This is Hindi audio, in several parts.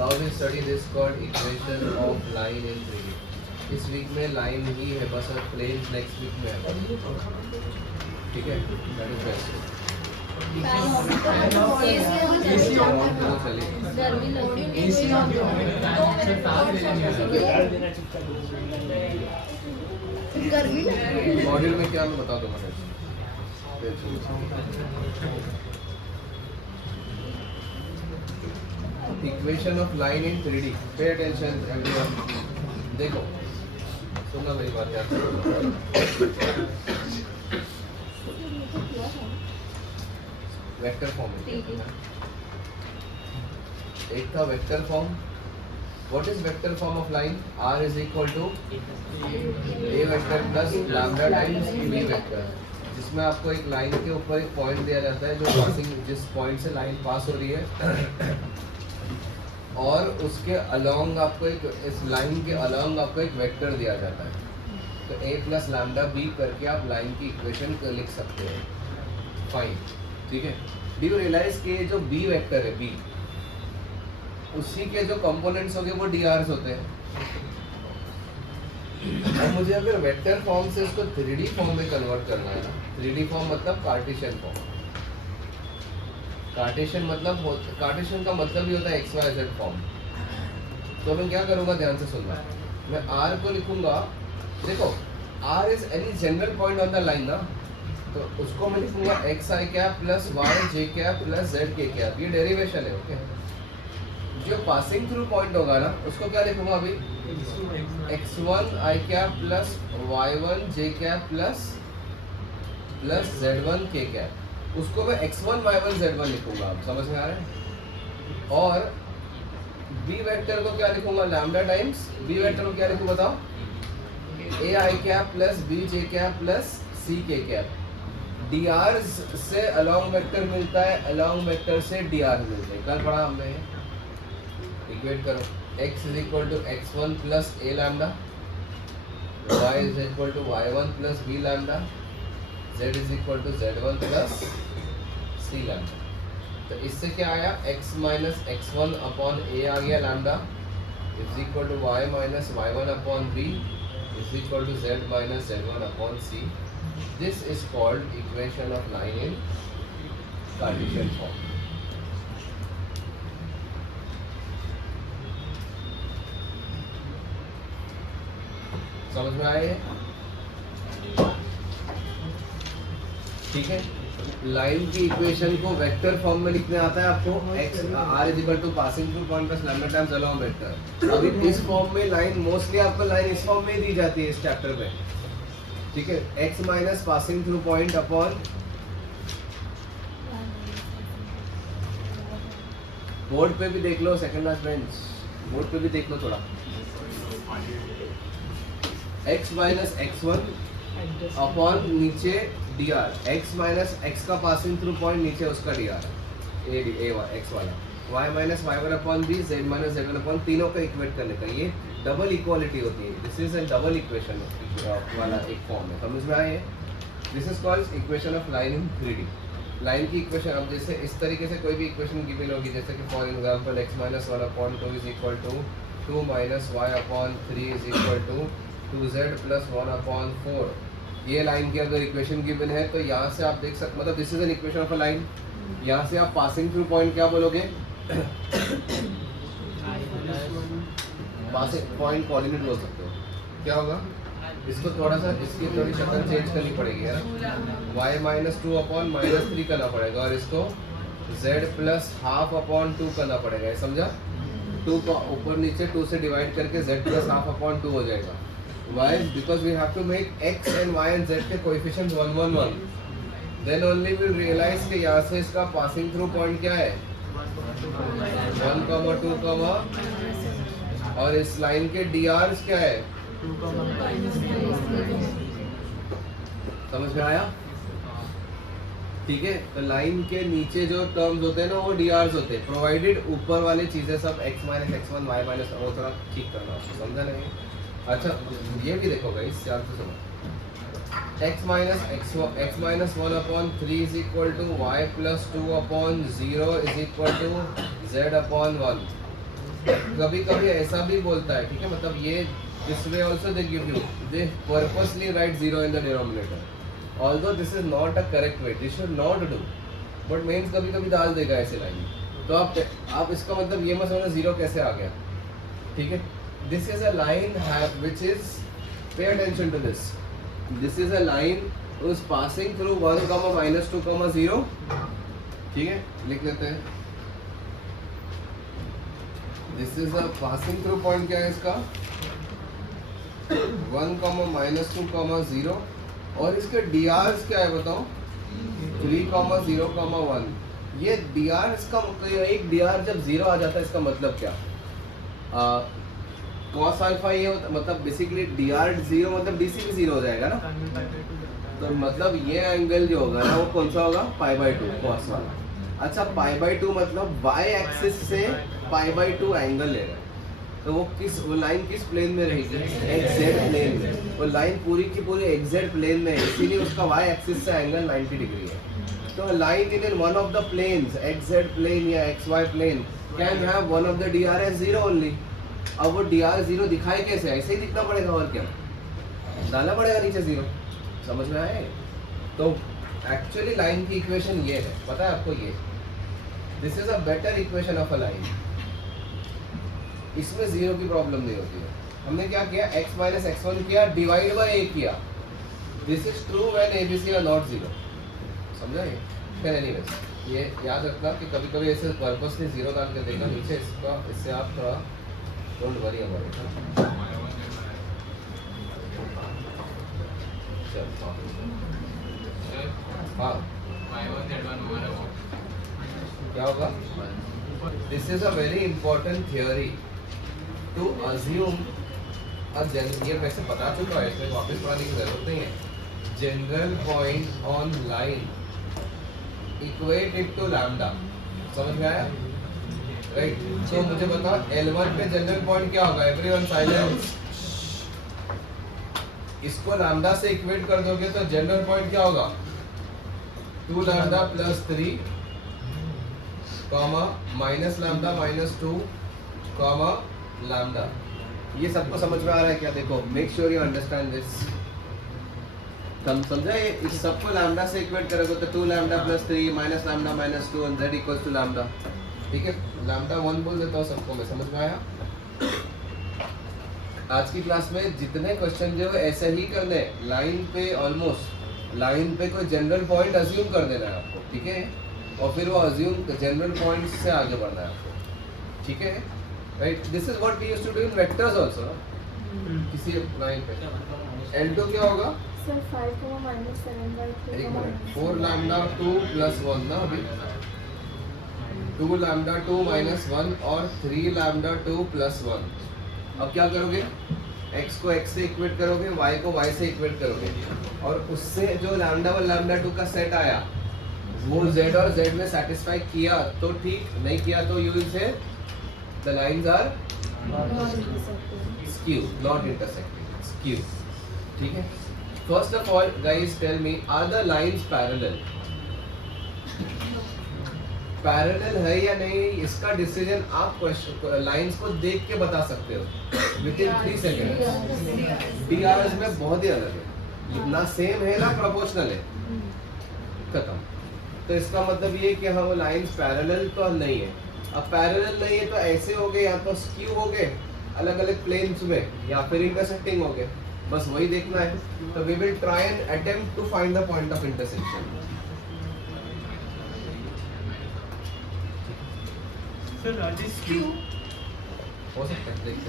Now we study this called equation of line in 3D। इस वीक में लाइन ही है बस, और प्लेन नेक्स्ट वीक में है बस, ठीक है। That is best. मॉड्यूल में क्या मैं बता दूंगा। Equation of line in 3D। Pay attention everyone, देखो सुनना मेरी बात यार। वेक्टर फॉर्म है, एक था vector form. What is vector form of line? r is equal to a vector plus lambda times b vector, जिसमें आपको एक लाइन के ऊपर एक पॉइंट दिया जाता है जो पासिंग, जिस पॉइंट से लाइन पास हो रही है, और उसके अलोंग आपको एक, इस लाइन के अलोंग आपको एक वेक्टर दिया जाता है। तो a प्लस लैम्डा b करके आप लाइन की इक्वेशन लिख सकते हैं। फाइन, ठीक है। डू यू रियलाइज कि जो b वेक्टर है, b, उसी के जो कंपोनेंट्स होंगे वो drs होते हैं। और मुझे अगर वेक्टर फॉर्म से इसको 3D फॉर्म में कन्वर्ट करना है ना, 3D फॉर्म मतलब कार्टेशियन फॉर्म। कार्टेशियन का मतलब ही होता है एक्स वाई जेड फॉर्म। तो मैं क्या करूँगा, ध्यान से सुनना। मैं r को लिखूंगा, देखो r is any general point on the line ना, तो उसको मैं लिखूंगा एक्स आई कैप प्लस वाई जे कैप प्लस जेड के कैप। ये डेरिवेशन है, ओके। जो पासिंग थ्रू पॉइंट होगा ना, उसको क्या लिखूंगा अभी, x1 आई कैप प्लस y1 जे कैप प्लस z1 के कैप। उसको मैं x1 y1 z1 लिखूंगा। आप समझ में आ रहे हैं? और b वेक्टर को क्या लिखूंगा, लैम्डा टाइम्स b वेक्टर को क्या लिखूं बताओ, a I cap plus b J cap plus c के कैप। dr से अलोंग वेक्टर मिलता है, अलोंग वेक्टर से dr मिलता है। कल पढ़ा हमने, इक्वेट करो। x is equal to x1 plus a lambda, y is equal to y1 plus b lambda, z is equal to z1 plus c lambda. तो इससे क्या आया, x minus x1 upon a आ गया lambda, is equal to y minus y1 upon b is equal to z minus z1 upon c। This is called equation of line in cartesian form. समझ में आए? ठीक है। लाइन की इक्वेशन को वेक्टर फॉर्म में लिखने आता है आपको, x r is equal to passing through point plus lambda times along vector. अभी इस फॉर्म में लाइन, मोस्टली आपको लाइन इस फॉर्म में ही दी जाती है इस चैप्टर में, ठीक है। x minus passing through point upon, board पे भी देख लो, सेकंड लास्ट बेंच, बोर्ड पे भी देख लो थोड़ा। x माइनस x1 अपॉन नीचे dr, x माइनस x का पासिंग थ्रू पॉइंट नीचे उसका dr, x वाला, y minus y1 upon b, z minus z1 upon, तीनों का इक्वेट करने का। ये डबल इक्वालिटी होती है। This is a double equation वाला एक फॉर्म है। समझ में आए? This is called equation of line in 3D। Line की इक्वेशन, अब जैसे इस तरीके से कोई भी इक्वेशन गिवन होगी, जैसे कि for example x minus 1 upon 2 is equal to 2 minus y upon 3 is equal to 2z plus 1 upon 4। ये लाइन की अगर इक्वेशन गिवन है तो यहाँ से आप देख सकते, मतलब this is an equation of a line. यहाँ से आप पासिंग थ्रू पॉइंट क्या बोलोगे, पासिंग पॉइंट कोऑर्डिनेट बोल सकते हो। क्या होगा, इसको थोड़ा सा, इसकी थोड़ी शक्ल चेंज करनी पड़ेगी यार, y माइनस 2 अपॉन माइनस 3 करना पड़ेगा, और इसको z प्लस हाफ अपॉन 2 करना पड़ेगा। समझा? 2 को ऊपर नीचे 2 से डिवाइड करके z प्लस हाफ अपॉन 2 हो जाएगा। Why? Because we have to make x and y and z के coefficients 1 1 1. Then only we realize कि यहाँ से इसका passing through point क्या है, 1, 2, और इस लाइन के drs क्या है, समझ में आया? ठीक है। तो लाइन के नीचे जो टर्म्स होते हैं ना, वो drs होते हैं, प्रोवाइडेड ऊपर वाली चीजें सब x minus x1 y minus, वो थोड़ा ठीक करना, समझा नहीं? अच्छा, ये भी देखो गाइस, ध्यान से सुनो। x minus 1 upon 3 is equal to y plus 2 upon 0 is equal to z upon 1। कभी कभी ऐसा भी बोलता है, ठीक है, मतलब ये this way also they give you, they purposely write 0 in the denominator, although this is not a correct way, this should not do, but means कभी कभी डाल देगा ऐसे लाइन। तो आप इसका मतलब ये मत समझना 0 कैसे आ गया, ठीक है। This is a line which is, pay attention to this, this is a line who's passing through 1, -2, 0, ठीक है, लिख लेते हैं। This is a passing through point, क्या है इसका 1, -2, 0, और इसके DRs क्या है बताओ 3, 0, 1। ये DR इसका एक DR जब 0 आ जाता है इसका मतलब क्या, cos अल्फा ये मतलब बेसिकली DR 0 मतलब DC भी 0 हो जाएगा ना, तो मतलब ये एंगल जो होगा ना वो कौन सा होगा π/2 cos वाला। अच्छा π/2 मतलब y एक्सिस से π/2 एंगल लेगा, तो वो लाइन किस प्लेन में रहेगी, XZ प्लेन में। वो लाइन पूरी की पूरी XZ प्लेन में है, इसीलिए उसका y एक्सिस से एंगल 90 डिग्री है। तो line in one of the planes XZ plane या XY plane can have one of the DR as 0 only. अब वो DR 0 दिखाए कैसे, ऐसे ही दिखना पड़ेगा और क्या, डालना पड़ेगा नीचे 0, समझ में आए। तो एक्चुअली लाइन की इक्वेशन ये है, पता है आपको, ये this is a better equation of a line, इसमें 0 की प्रॉब्लम नहीं होती है। हमने क्या किया, x - x1 किया, डिवाइड बाय a किया, this is true when ABC are not 0, समझा ये। फिर एनीवेज ये याद रखना कि कभी कभी ऐसे पर्पसली 0 डाल के देखना नीचे, इसका इससे आप थोड़ा डोंट वरी अबाउट इट। हाँ क्या होगा, this is a very important theory to assume, ये वैसे पता चुका है, इसमें वापस पढ़ाने की जरूरत नहीं है। General point on line equate it to lambda, समझ में आया, राइट। तो मुझे बताओ L1 पे जनरल पॉइंट क्या होगा, एवरीवन साइलेंस। इसको लैम्डा से इक्वेट कर दोगे तो जनरल पॉइंट क्या होगा 2 लैम्डा + 3, -λ -2, लैम्डा। ये सबको समझ में आ रहा है क्या, देखो make sure you understand this, समझा। ये इस सबको लैम्डा से इक्वेट करोगे तो 2 लैम्डा + 3 -λ -2 और z = लैम्डा, ठीक है। लैम्डा 1 बोल देता हूँ सबको, मैं समझ में आया। आज की क्लास में जितने क्वेश्चन जो है ऐसे ही करने, लाइन पे ऑलमोस्ट लाइन पे कोई जनरल पॉइंट अज्यूम कर देना है आपको, ठीक है, और फिर वो अज्यूम जनरल पॉइंट से आगे बढ़ना है आपको, ठीक है, right. This is what we used to do in vectors also, किसी लाइन पे। L2 क्या होगा सर 5, -7/3, एक मिनट, 4 लैम्डा 2 + 1 ना, अभी 2 लैम्डा 2 - 1 और 3 लैम्डा 2 + 1। अब क्या करोगे, x को x से इक्वेट करोगे, y को y से इक्वेट करोगे, और उससे जो लैम्डा 1 लैम्डा 2 का सेट आया वो z और z में सेटिस्फाई किया तो ठीक, नहीं किया तो you will say the lines are skew, not intersecting, skew, ठीक है। First of all guys tell me, are the lines parallel, parallel है या नहीं, इसका डिसीजन आप क्वेश्चन लाइंस को देख के बता सकते हो विद इन 3 सेकंड्स। DRs में बहुत ही अलग है, ना सेम है ना प्रोपोर्शनल है, खत्म। तो इसका मतलब ये कि हाँ वो लाइंस पैरेलल तो नहीं है। अब पैरेलल नहीं है तो ऐसे हो गए, या तो स्क्यू हो गए अलग अलग प्लेन्स में, या फिर इंटरसेक्टिंग हो गए, बस वही देखना है। तो we will try and attempt to find the point of intersection. Sir this Q हो सकता है, देखते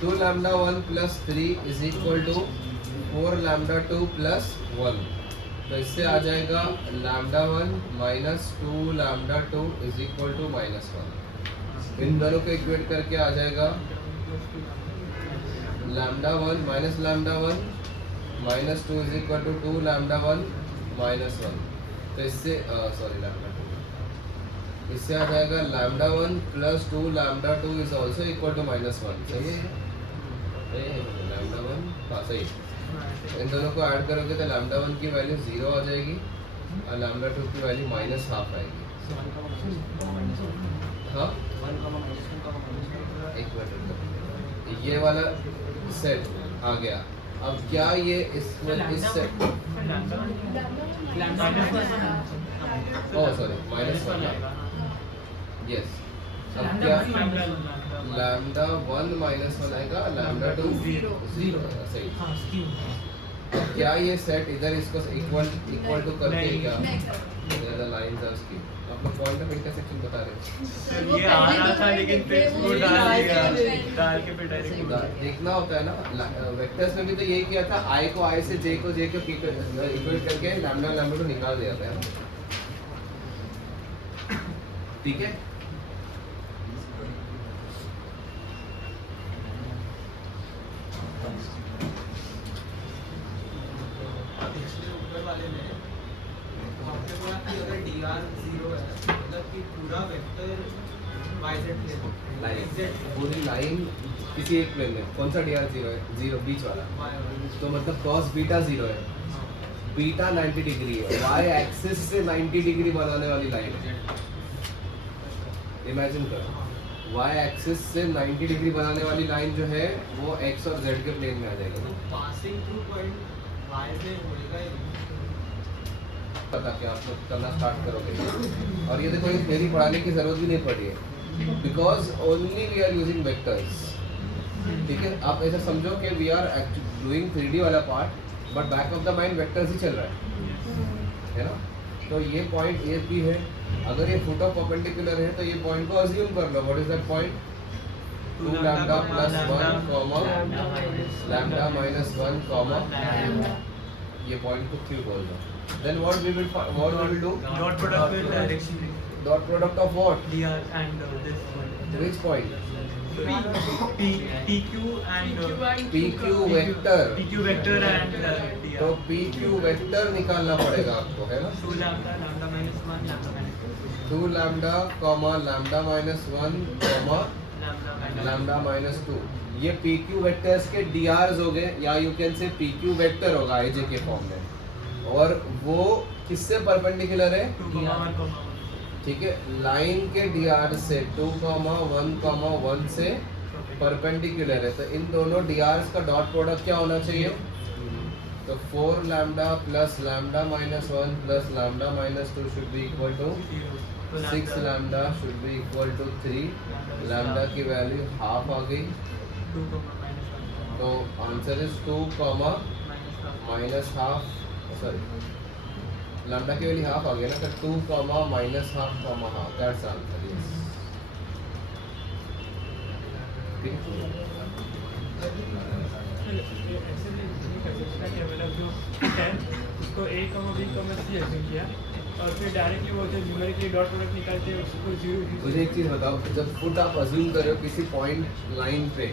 2 लैम्डा 1 + 3 = 4 लैम्डा 2 + 1, तो इससे आ जाएगा लैम्डा 1 - 2 लैम्डा 2 = -1। इन दोनों को इक्वेट करके आ जाएगा लैम्डा 1 - लैम्डा 1 -2 = 2 लैम्डा 1 -1। तो इससे सॉरी लैम्डा 2, इससे आ जाएगा लैम्डा 1 + 2 लैम्डा 2 = -1। सही है, लैम्डा 1, हाँ सही है। इन दोनों को ऐड करोगे तो लैम्डा 1 की वैल्यू 0 आ जाएगी और लैम्डा 2 की वैल्यू -1/2 आएगी। हाँ मेथड करेंगे। ये वाला सेट आ गया। अब क्या ये इस सेट ओह सॉरी -1 यस। अब क्या लैम्डा 1 -1 आएगा, लैम्डा 2 0 सही। अब क्या ये सेट इधर इसको इक्वल टू करके क्या द लाइंस आर स्क्यू। आप लोग पॉइंट ऑफ इंटरसेक्शन बता रहे हो। सर ये आ रहा था लेकिन फिर वो डाल के फिर डायरेक्ट देखना होता है ना, वेक्टर्स में भी तो यही किया था, i को i से j को j को p को इक्वेट करके लैम्डा लैम्डा को निकाल दिया था ना, ठीक है। ऊपर वाले में आपने बोला कि अगर dr 0 है मतलब कि पूरा वेक्टर yz प्लेन लाइन पूरी लाइन किसी एक प्लेन में कौन सा dr 0 है, 0 बीच वाला, तो मतलब cos बीटा 0 है, बीटा 90 डिग्री है, y एक्सिस से 90 डिग्री बनाने वाली लाइन है। इमेजिन करो y एक्सिस से 90 डिग्री बनाने वाली लाइन जो है वो x और z के प्लेन में आ जाएगी। पासिंग थ्रू पॉइंट y से होएगा ही नहीं। पता कि आप लोग करना स्टार्ट करोगे, और ये देखो ये थ्योरी पढ़ाने की जरूरत भी नहीं पड़ी है, because only we are using vectors, ठीक है। आप ऐसा समझो कि वी आर डूइंग 3D वाला पार्ट, but back of the mind vectors ही चल रहा है ना। तो ये पॉइंट ए पी है, अगर ये फुट ऑफ परपेंडिकुलर है तो ये पॉइंट को अज्यूम कर लो। What is that point? 2 lambda plus 1 comma lambda minus 1 comma, ये पॉइंट को क्यों बोल दो। Then what we will do? Dot product with direction Dot product of what? dr and this one Which point? pq and PQ vector. pq vector and तो dr PQ वेक्टर निकालना पड़ेगा आपको, है ना। 2 lambda lambda minus 1 lambda minus 2 2 lambda comma lambda minus 1 comma lambda lambda minus 2, ये PQ वेक्टर्स के DRs हो गए, या you can say PQ vector होगा IJ के फॉर्म में, और वो किससे परपेंडिकुलर है? 2,1,1 ठीक है, लाइन के dr से 2,1,1 से परपेंडिकुलर है, तो इन दोनों dr's का डॉट प्रोडक्ट क्या होना चाहिए? तो 4 lambda plus lambda minus 1 plus lambda minus 2 should be equal to 6 lambda should be equal to 3, lambda की वैल्यू हाफ आ गई, 2, -1 तो answer is 2 comma minus half, sorry lambda की वैल्यू हाफ आ गई ना, तो 2 comma minus half comma half, that's answer. Yes, ठीक है। ऐसे नहीं कर सकता कि मतलब जो है उसको a, b, c ऐसे किया और फिर डायरेक्टली वो जो न्यूमेरिकली डॉट प्रोडक्ट निकालते हैं उसको 0 मुझे एक चीज़ बताओ, जब फुट आप अज्यूम कर रहे हो किसी पॉइंट लाइन पे,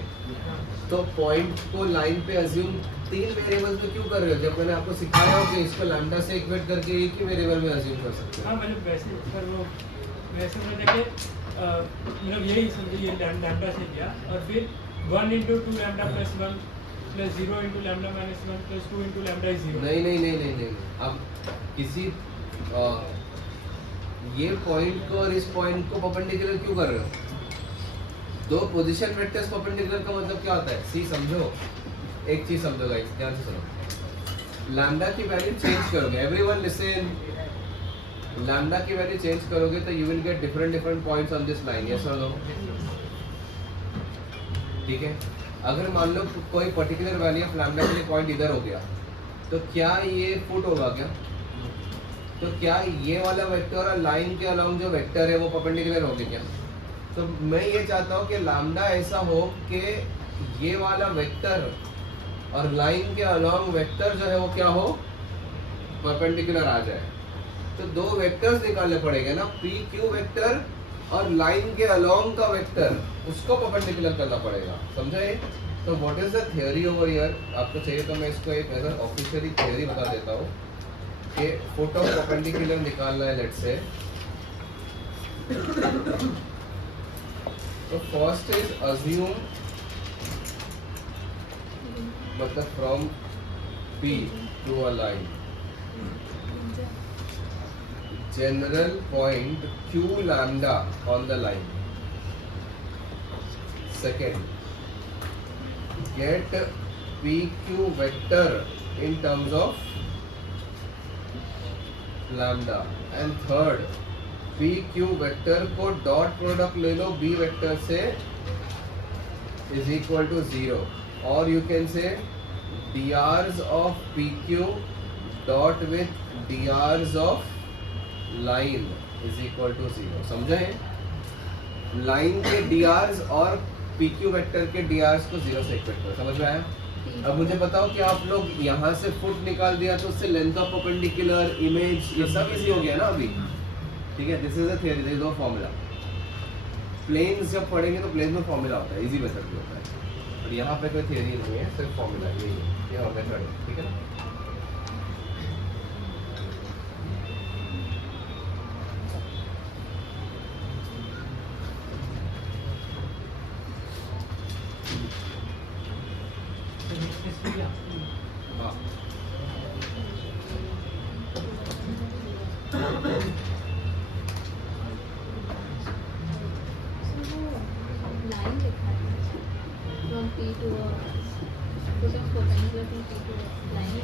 तो पॉइंट को लाइन पे अज्यूम 3 वेरिएबल्स में क्यों कर रहे हो? जब मैंने आपको सिखाया हो कि इसको लैम्डा से इक्वेट करके एक ही वेरिएबल में अज्यूम कर सकते हाँ हो। मतलब वैसे पर वो वैसे समझा कि मतलब यही समझिए ये लैम्डा से किया और फिर 1 into 2 lambda plus 1 plus 0 into lambda minus 1 plus 2 into lambda is 0। नहीं नहीं नहीं नहीं नहीं, अब किसी ये पॉइंट को और इस पॉइंट को परपेंडिकुलर क्यों कर रहे हो? दो पोजीशन वेक्टर्स परपेंडिकुलर का मतलब क्या होता है? सी समझो, एक चीज समझो गाइस, ध्यान से सुनो। लैम्डा की वैल्यू चेंज करोगे, एवरीवन लिसन, लैम्डा की वैल्यू चेंज करोगे तो you will get different points on this line, yes और नो? ठीक है, अगर मान लो कोई पर्टिकुलर वैल्यू ऑफ लैम्डा के लिए पॉइंट इधर हो गया, तो क्या ये फुट होगा क्या? तो क्या ये वाला वेक्टर और लाइन के अलोंग जो वेक्टर है वो परपेंडिकुलर होंगे क्या? तो मैं ये चाहता हूँ कि लैम्डा ऐसा हो कि ये वाला वेक्टर और लाइन के अलोंग वेक्टर जो है वो क्या हो? परपेंडिकुलर आ जाए। तो दो वेक्टर्स निकालने पड़ेंगे ना, पी क्यू वेक्टर और लाइन के अलोंग का वेक्टर, उसको परपेंडिकुलर करना पड़ेगा, समझे? तो what is the theory over here? आपको चाहिए तो मैं इसको एक अगर ऑफिशियली थ्योरी बता देता हूँ कि फुट ऑफ परपेंडिकुलर निकालना है, लेट्स से। तो फर्स्ट इज अज्यूम, मतलब from P to a line, general point q lambda on the line Second, get PQ vector in terms of lambda. And third, PQ vector co dot product ले लो B वेक्टर से is equal to 0, or you can say drs of PQ dot with drs of line is equal to 0. समझे? लाइन के drs और PQ वेक्टर के drs को 0 से इक्वेट करो. समझ में आया? अब मुझे बताओ कि आप लोग यहाँ से फुट निकाल दिया तो उससे लेंथ ऑफ परपेंडिकुलर, इमेज, ये सब इजी हो गया ना अभी. ठीक है, this is a theory, this is a formula. Planes जब पढ़ेंगे तो प्लेन में फॉर्मूला होता है, इजी मेथड भी होता है, और यहाँ पे कोई थियरी नहीं है, सिर्फ फॉर्मूला यही है, ये मेथड है. ठीक है ना? हाँ. लाइन लिखा है from P to put a perpendicular from P to line.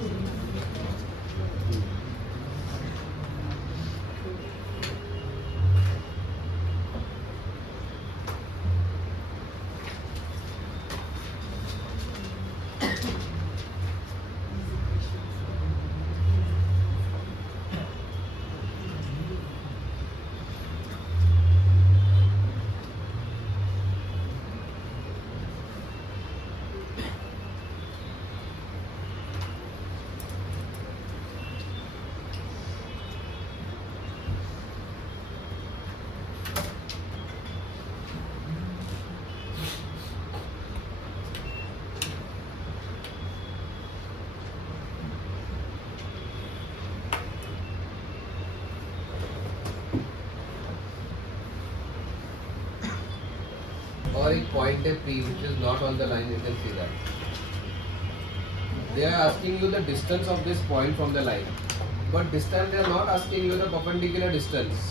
और एक पॉइंट है P which is not on the line, you can see that. They are asking you the distance of this point from the line, but this time they are not asking you the perpendicular distance.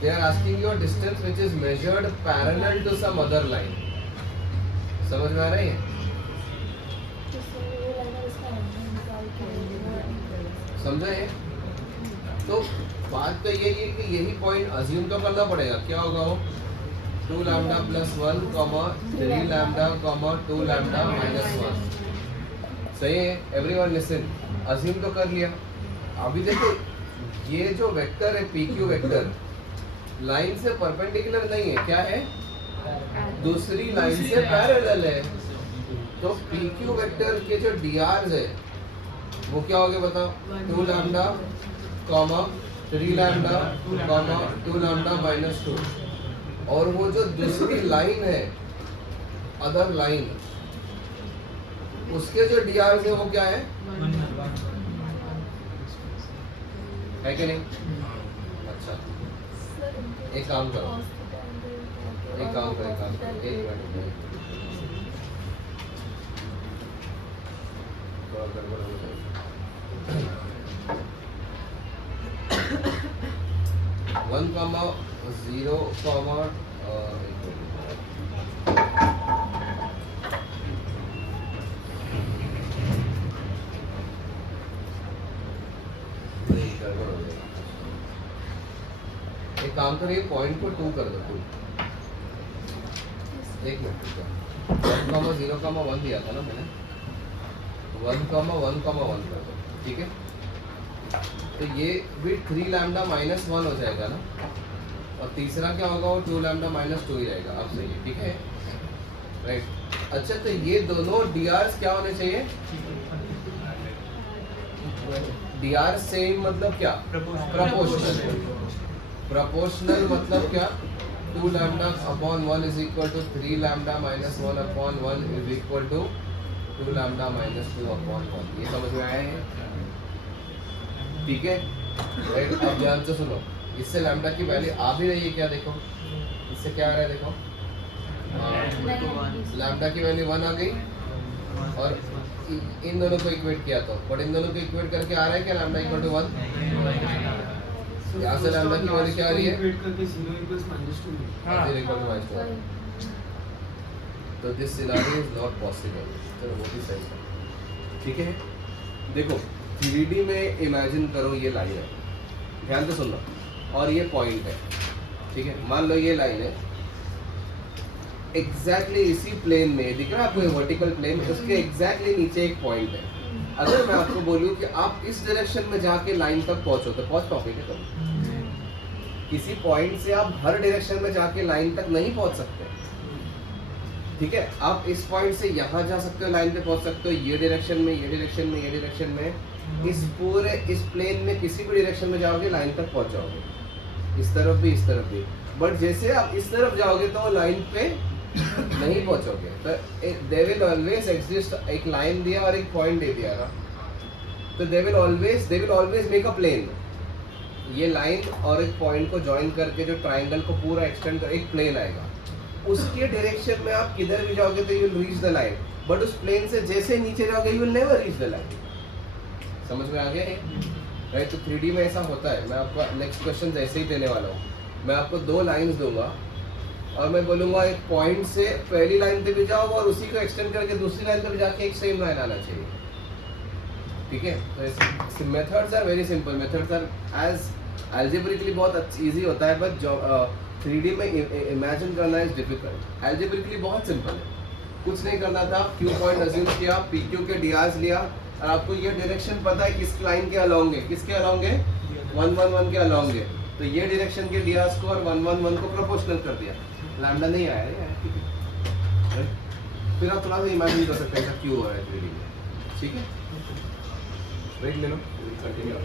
They are asking you a distance which is measured parallel to some other line. समझ में आ रही है? समझा ये? तो बात तो यही है कि यही पॉइंट अज्यूम तो करना पड़ेगा. क्या होगा वो? 2 lambda plus 1, 3 lambda, 2 lambda minus 1. सही है? Everyone listen. अज्यूम तो कर लिया. अभी देखो ये जो वेक्टर है PQ वेक्टर लाइन से परपेंडिकुलर नहीं है. क्या है? दूसरी लाइन से पैरेलल है. तो PQ वेक्टर के जो drs है वो क्या हो गया बताओ? 2 lambda, 3 lambda, 2 lambda minus 2. और वो जो दूसरी लाइन है अदर लाइन उसके जो drs है वो क्या है कि नहीं? अच्छा एक काम करो, एक मिनट थोड़ा गड़बड़ हो जाएगा. 1, 0, एक काम करिए पॉइंट को 2 कर दो. 2 एक मिनट 1, 0, 1 दिया था ना मैंने. 1, 1, 1 कर दो. ठीक है, तो ये भी 3 लैम्डा माइनस 1 हो जाएगा ना, और तीसरा क्या होगा वो 2 लैम्डा माइनस 2 ही रहेगा. अब सही है. ठीक है, राइट. अच्छा तो ये दोनों drs क्या होने चाहिए? dr सेम मतलब क्या? प्रोपोर्शनल. प्रोपोर्शनल मतलब क्या? 2 lambda upon 1 is equal to 3 lambda minus 1 upon 1 is equal to 2 lambda minus 2 upon 1. ये समझ में आया है? ठीक है, राइट. अब ध्यान से सुनो. इससे लैम्डा की वैल्यू आ भी रही है क्या? देखो इससे क्या आ रहा है. देखो लैम्डा की वैल्यू 1 आ गई, और इन दोनों को इक्वेट किया तो, बट इन दोनों को इक्वेट करके आ रहा है क्या लैम्डा इक्वल टू 1? यहाँ से लैम्डा की वैल्यू क्या आ रही है? 0 equals -2. -2. तो this scenario is not possible. चलो वो भी सही है, ठीक है। देखो 3D में इमेजिन करो ये लाइन है, ध्यान से सुनना, और ये पॉइंट है, ठीक है। मान लो ये लाइन है एग्जैक्टली इसी प्लेन में, दिख रहा है आपको ये वर्टिकल प्लेन, उसके एग्जैक्टली नीचे एक पॉइंट है। अगर मैं आपको बोलूँ कि आप इस डायरेक्शन में जाके लाइन तक पहुंचो तो पहुंच पाओगे क्या तुम? किसी पॉइंट से आप हर डायरेक्शन में जाके लाइन तक नहीं पहुंच सकते, ठीक है। आप इस पॉइंट से यहाँ जा सकते हो, लाइन पे पहुंच सकते हो, ये डायरेक्शन में, ये डायरेक्शन में, ये डायरेक्शन में, इस पूरे इस प्लेन में किसी भी डायरेक्शन में जाओगे लाइन तक पहुंच जाओगे, इस तरफ भी, इस तरफ भी। बट जैसे आप इस तरफ जाओगे तो लाइन पे नहीं पहुंचोगे। तो दे विल ऑलवेज एग्जिस्ट, एक लाइन दिया और एक पॉइंट दे दिया ना, तो they will always make a plane. ये लाइन और एक पॉइंट को ज्वाइन करके जो ट्राइंगल को पूरा एक्सटेंड कर एक प्लेन आएगा, उसके डायरेक्शन में आप किधर भी जाओगे तो you will reach the line, but उस प्लेन से जैसे नीचे जाओगे you will never reach the line. समझ में आ गया है? राइट। तो 3D में ऐसा होता है। मैं आपको नेक्स्ट क्वेश्चन ऐसे ही देने वाला हूँ। मैं आपको दो लाइंस दूंगा और मैं बोलूँगा एक पॉइंट से पहली लाइन पे भी जाओ और उसी को एक्सटेंड करके दूसरी लाइन पे भी जाके एक सेम लाइन आना चाहिए, ठीक है। तो methods are very simple, methods are as algebraically बहुत इजी होता है, बट जो 3D में इमेजिन करना इज डिफिकल्ट। एल्जेब्रिकली बहुत सिंपल है, कुछ नहीं करना था, क्यू पॉइंट अज्यूम किया, PQ के DRs लिया और आपको ये डायरेक्शन पता है किस लाइन के अलोंग है, किसके अलोंग है, 111 के अलोंग है, तो ये डायरेक्शन के DRs को और 111 को प्रोपोर्शनल कर दिया, लैम्डा नहीं आया है, ठीक है। फिर आप थोड़ा सा इमेजिन कर सकते हैं क्यों हो रहा है 3D में, ठीक है। ब्रेक ले लो, कंटिन्यू।